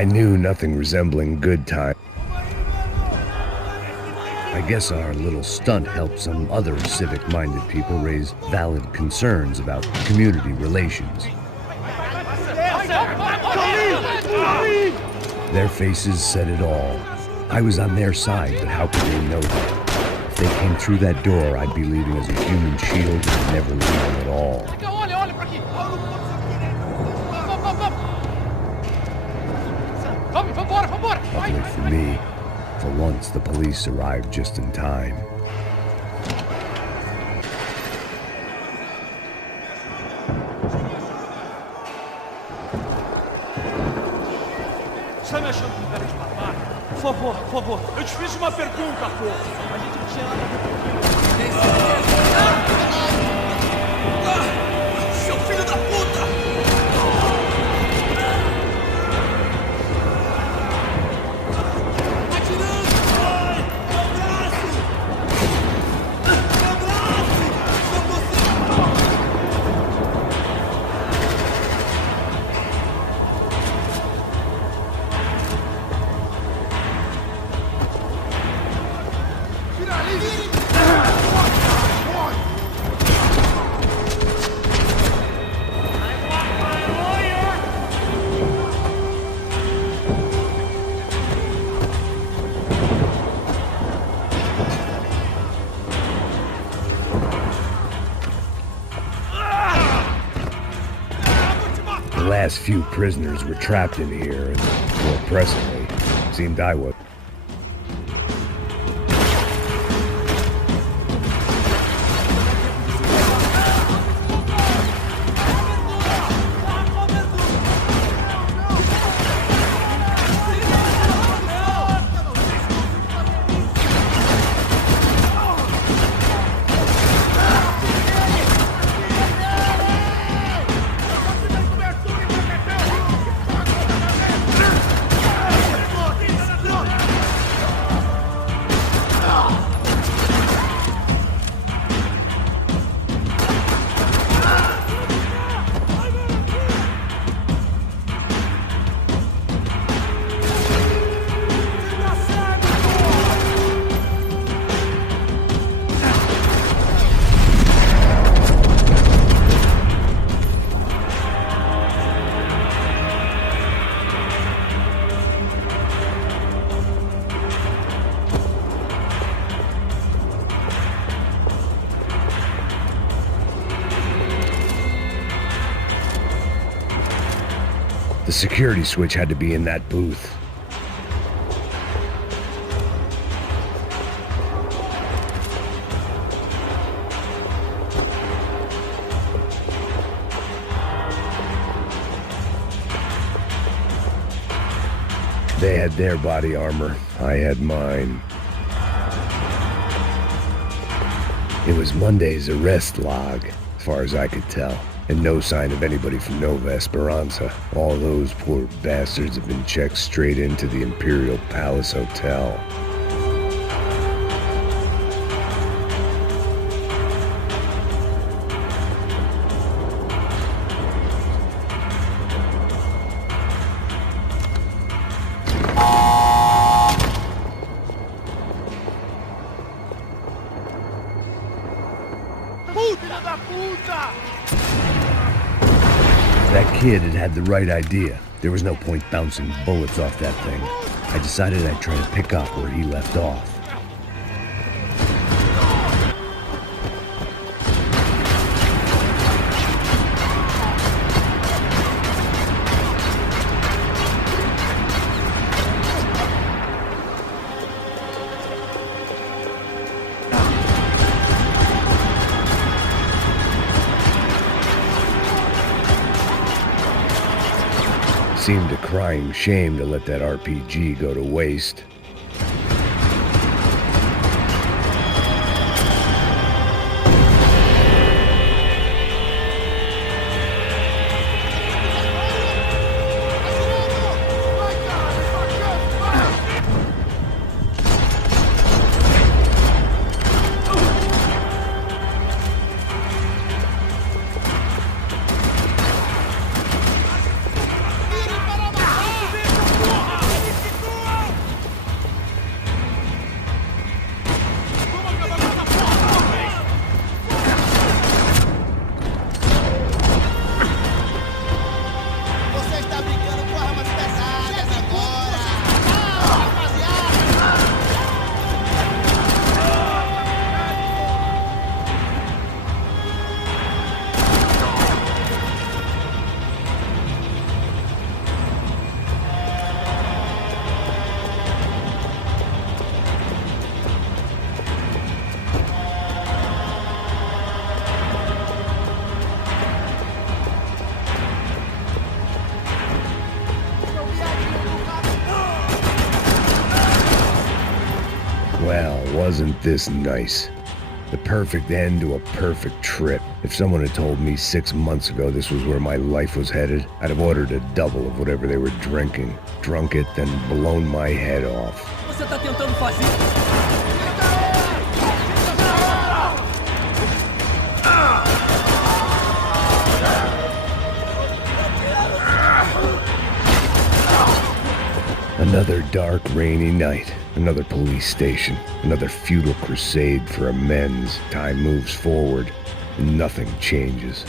I knew nothing resembling good time. I guess our little stunt helped some other civic-minded people raise valid concerns about community relations. Their faces said it all. I was on their side, but how could they know that? If they came through that door, I'd be leaving as a human shield and never leaving at all. Luckily for me, for once the police arrived just in time. Está me achando com cara de babaca? Por favor, eu te fiz uma pergunta, pô. A gente não tinha nada. Tem certeza? Seu filho da puta! Atirando! Meu braço! Meu braço! Não consigo! The last few prisoners were trapped in here, and more presently, it seemed I was. The security switch had to be in that booth. They had their body armor. I had mine. It was Monday's arrest log, as far as I could tell. And no sign of anybody from Nova Esperanza. All those poor bastards have been checked straight into the Imperial Palace Hotel. That kid had the right idea. There was no point bouncing bullets off that thing. I decided I'd try to pick up where he left off. Seemed a crying shame to let that RPG go to waste. Wasn't this nice? The perfect end to a perfect trip. If someone had told me 6 months ago this was where my life was headed, I'd have ordered a double of whatever they were drinking, drunk it, then blown my head off. Você tá tentando fazer? Another dark, rainy night. Another police station. Another futile crusade for amends. Time moves forward, and nothing changes.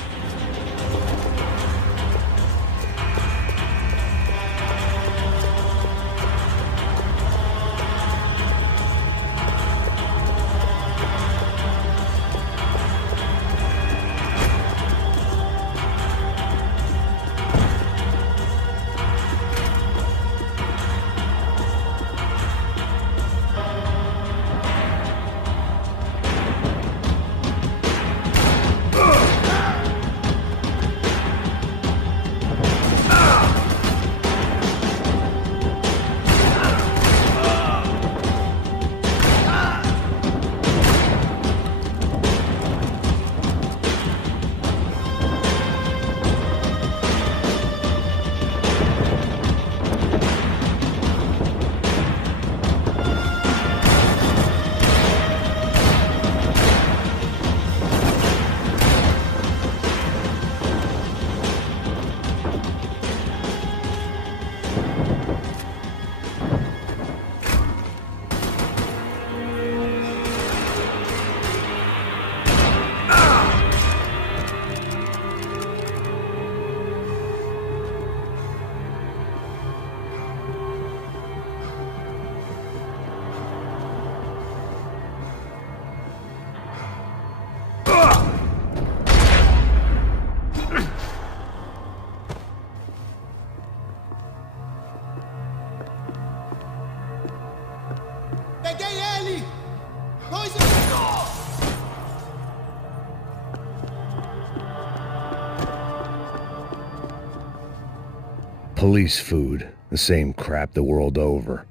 Police food, the same crap the world over.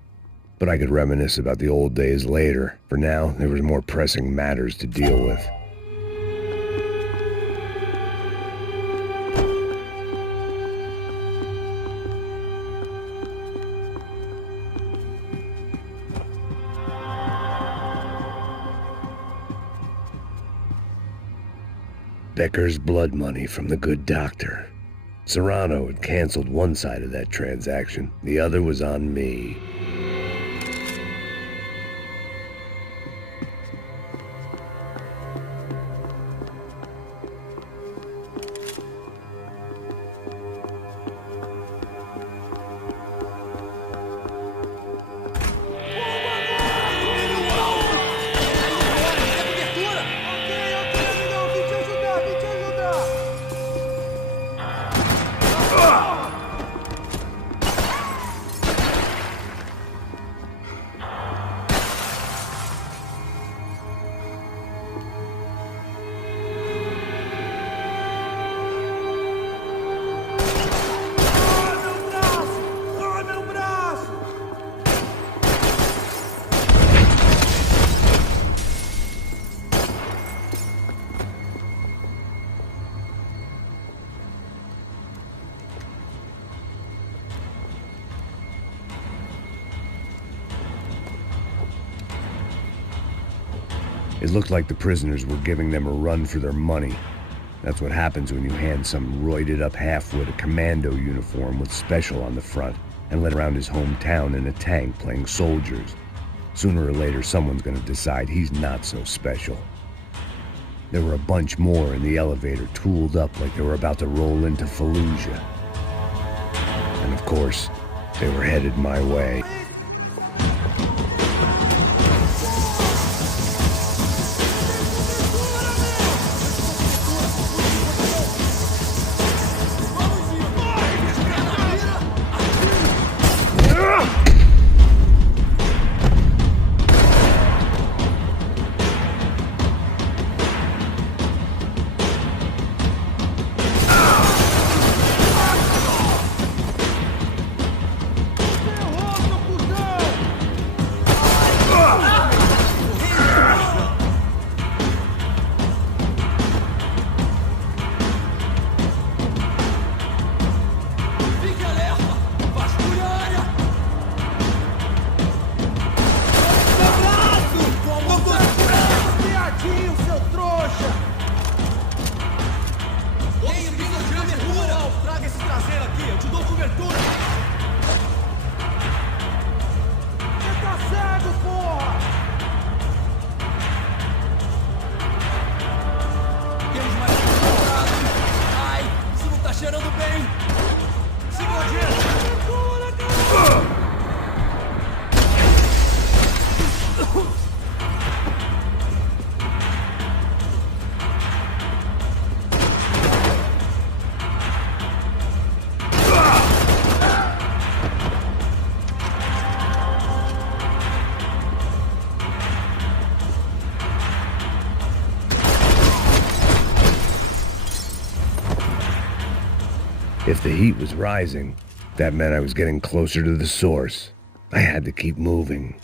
But I could reminisce about the old days later. For now, there was more pressing matters to deal with. Becker's blood money from the good doctor. Serrano had canceled one side of that transaction. The other was on me. It looked like the prisoners were giving them a run for their money. That's what happens when you hand some roided-up halfwit a commando uniform with special on the front and let around his hometown in a tank playing soldiers. Sooner or later, someone's gonna decide he's not so special. There were a bunch more in the elevator, tooled up like they were about to roll into Fallujah. And of course, they were headed my way. If the heat was rising, that meant I was getting closer to the source. I had to keep moving.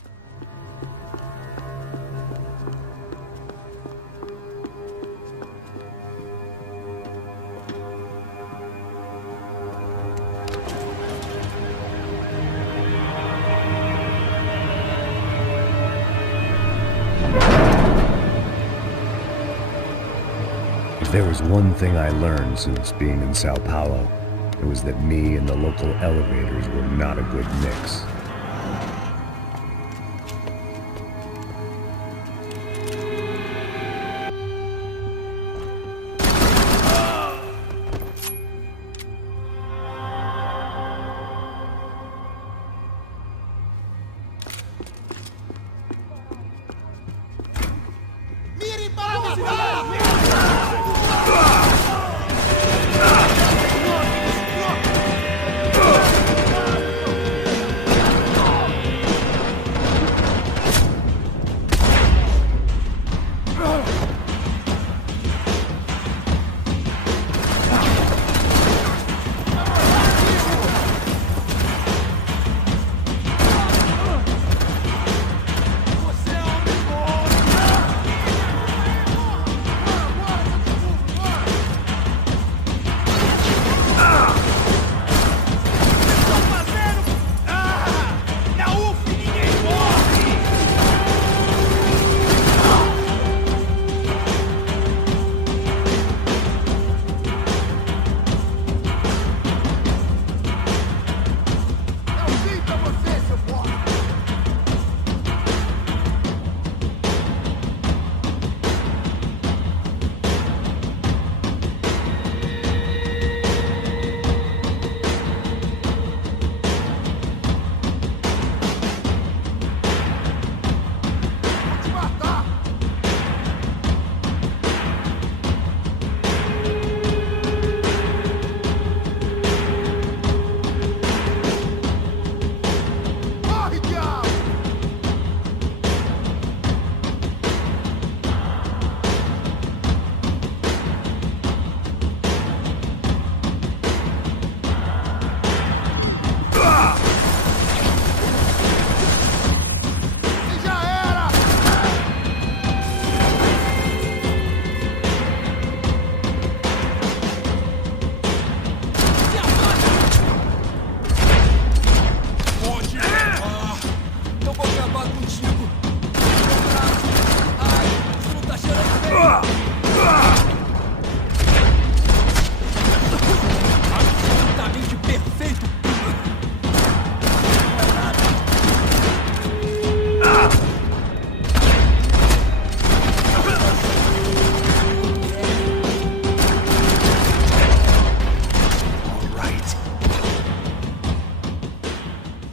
If there was one thing I learned since being in São Paulo, it was that me and the local elevators were not a good mix.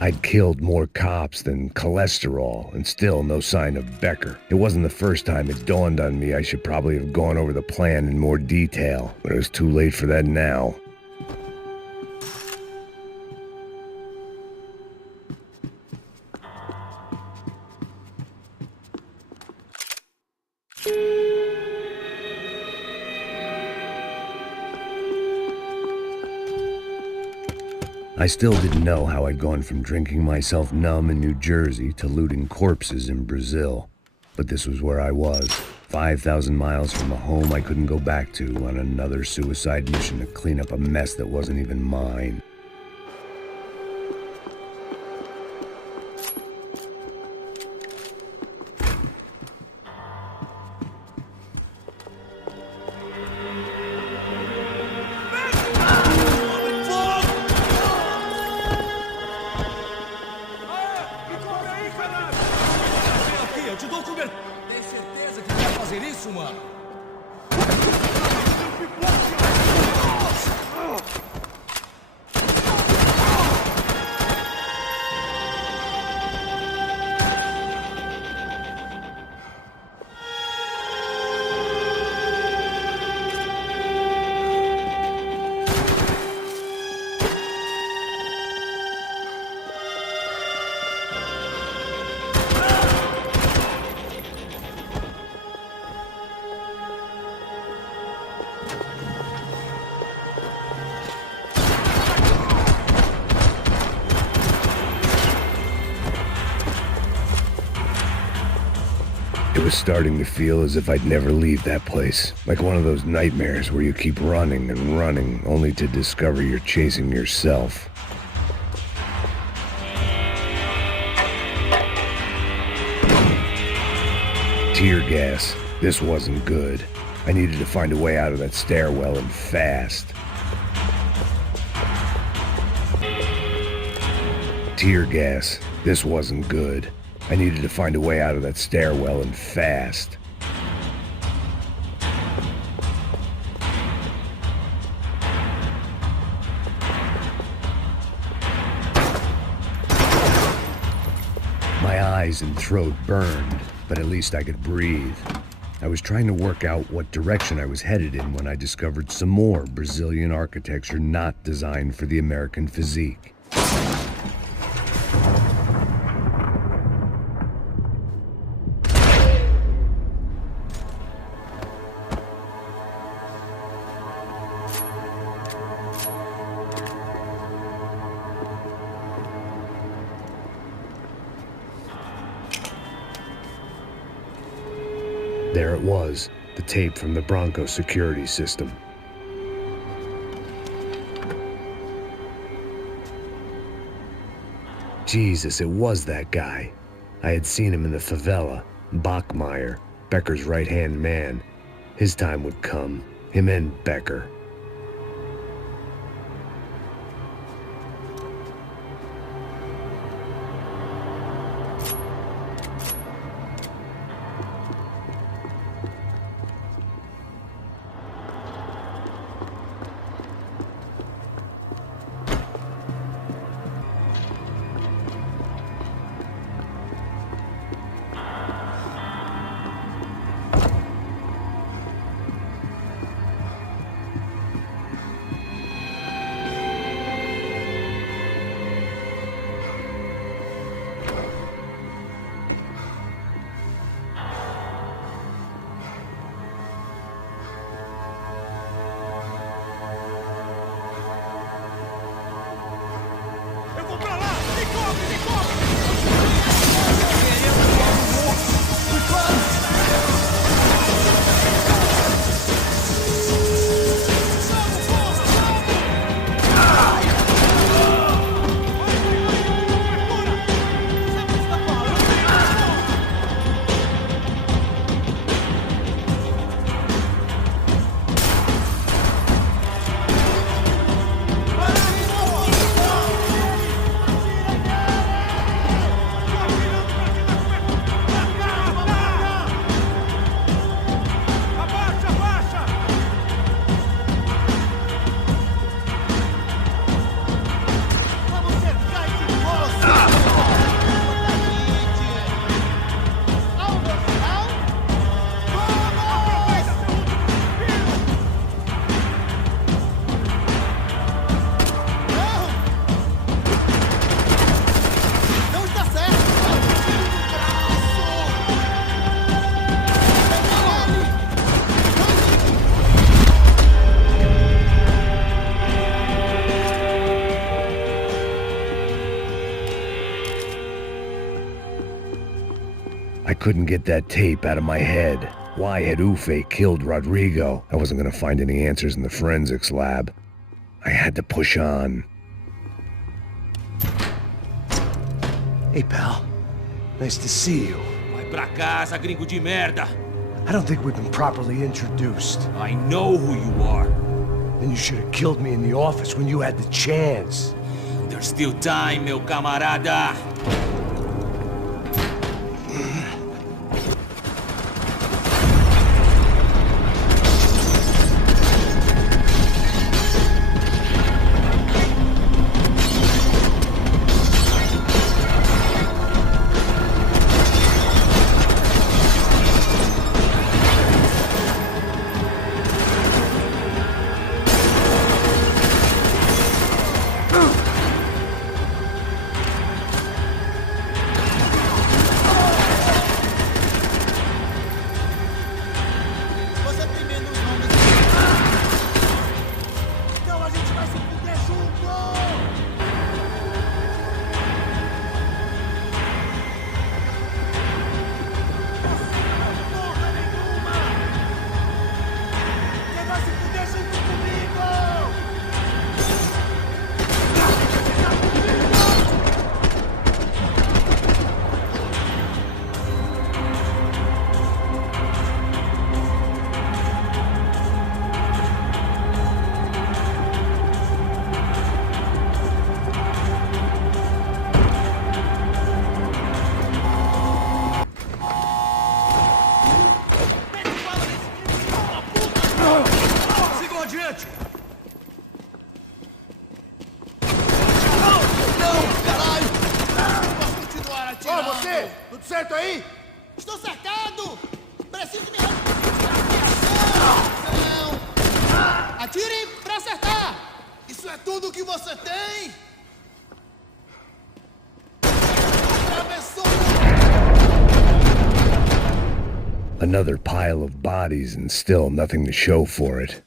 I'd killed more cops than cholesterol, and still no sign of Becker. It wasn't the first time it dawned on me I should probably have gone over the plan in more detail, but it was too late for that now. I still didn't know how I'd gone from drinking myself numb in New Jersey to looting corpses in Brazil. But this was where I was, 5,000 miles from a home I couldn't go back to, on another suicide mission to clean up a mess that wasn't even mine. was starting to feel as if I'd never leave that place. Like one of those nightmares where you keep running and running, only to discover you're chasing yourself. Tear gas. This wasn't good. I needed to find a way out of that stairwell and fast. Tear gas. This wasn't good. I needed to find a way out of that stairwell and fast. My eyes and throat burned, but at least I could breathe. I was trying to work out what direction I was headed in when I discovered some more Brazilian architecture not designed for the American physique. There it was, the tape from the Branco security system. Jesus, it was that guy. I had seen him in the favela, Bachmeyer, Becker's right-hand man. His time would come, him and Becker. I couldn't get that tape out of my head. Why had Ufe killed Rodrigo? I wasn't gonna find any answers in the forensics lab. I had to push on. Hey, pal. Nice to see you. Vai pra casa, gringo de merda. I don't think we've been properly introduced. I know who you are. Then you should have killed me in the office when you had the chance. There's still time, meu camarada. frente! Não, caralho! Posso continuar atirando? Ô, você! Tudo certo aí? Estou cercado! Preciso me Não! Atire pra acertar! Isso é tudo que você tem? Atravessou! Another pile of bodies and still nothing to show for it.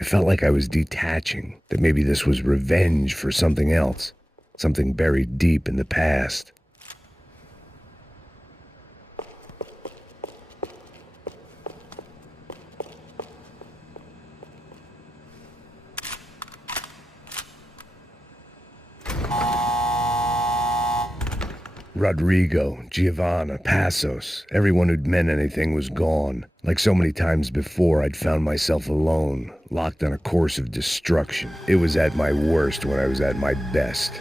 It felt like I was detaching, that maybe this was revenge for something else, something buried deep in the past. Rodrigo, Giovanna, Passos, everyone who'd meant anything was gone. Like so many times before, I'd found myself alone, locked on a course of destruction. It was at my worst when I was at my best.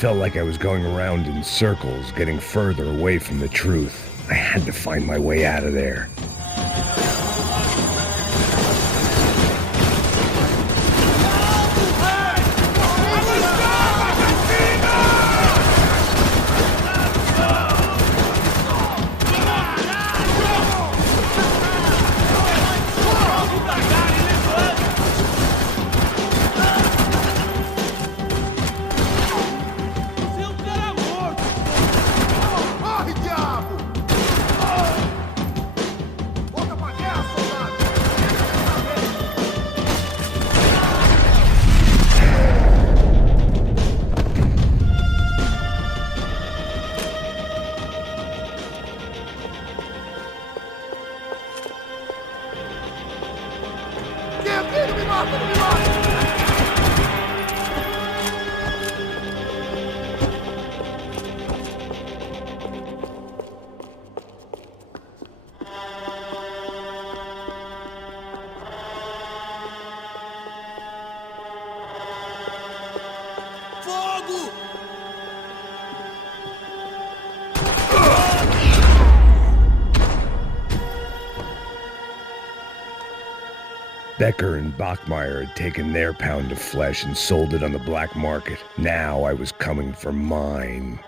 Felt like I was going around in circles, getting further away from the truth. I had to find my way out of there. Becker and Bachmeyer had taken their pound of flesh and sold it on the black market. Now I was coming for mine.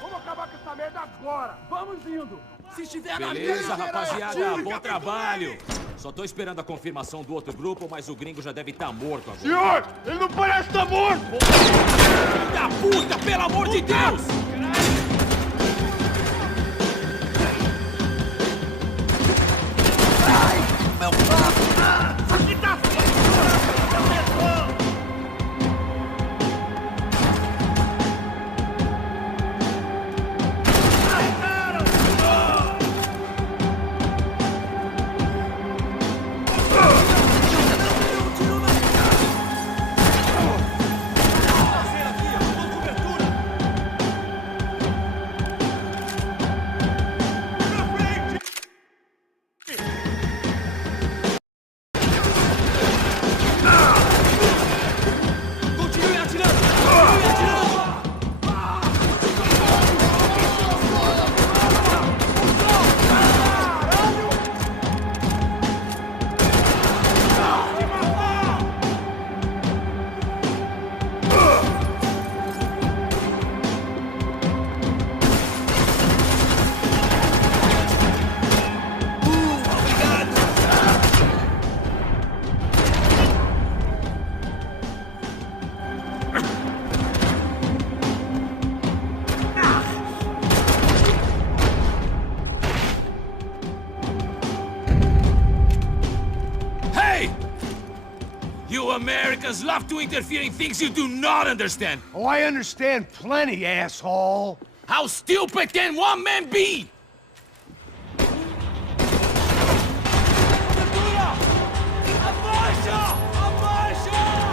Vamos acabar com essa merda agora! Vamos indo! Se estiver na Beleza, mira, rapaziada, bom trabalho! Só tô esperando a confirmação do outro grupo, mas o gringo já deve estar morto agora. Senhor, ele não parece estar morto! Filho da puta, pelo amor de Deus! Aqui tá You Americans love to interfere in things you do not understand! Oh, I understand plenty, asshole. How stupid can one man be? abaixa! Abaixa!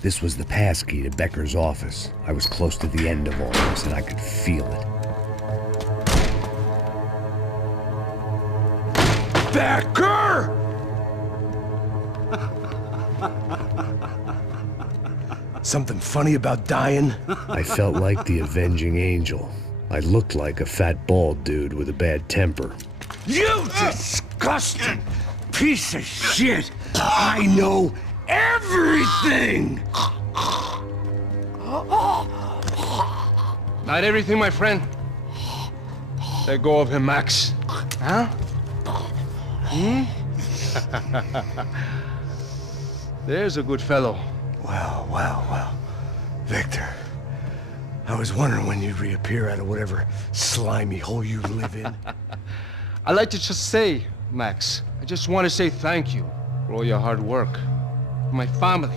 This was the passkey to Becker's office. I was close to the end of all this, and I could feel it. Becker! Something funny about dying? I felt like the avenging angel. I looked like a fat bald dude with a bad temper. You disgusting piece of shit! I know everything! Not everything, my friend. Let go of him, Max. Huh? There's a good fellow. Well. Victor, I was wondering when you'd reappear out of whatever slimy hole you live in. I'd like to just say, Max, I just want to say thank you for all your hard work, for my family,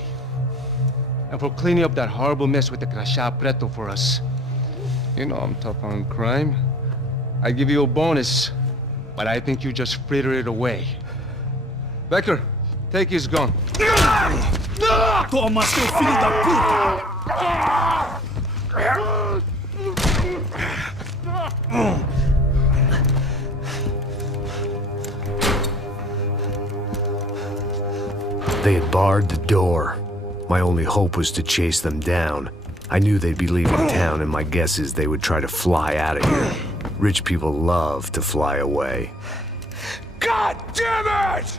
and for cleaning up that horrible mess with the Crachá Preto for us. You know I'm tough on crime. I give you a bonus, but I think you just frittered it away. Becker, take his gun. Toma, seu filho da puta! They had barred the door. My only hope was to chase them down. I knew they'd be leaving town, and my guess is they would try to fly out of here. Rich people love to fly away. God damn it!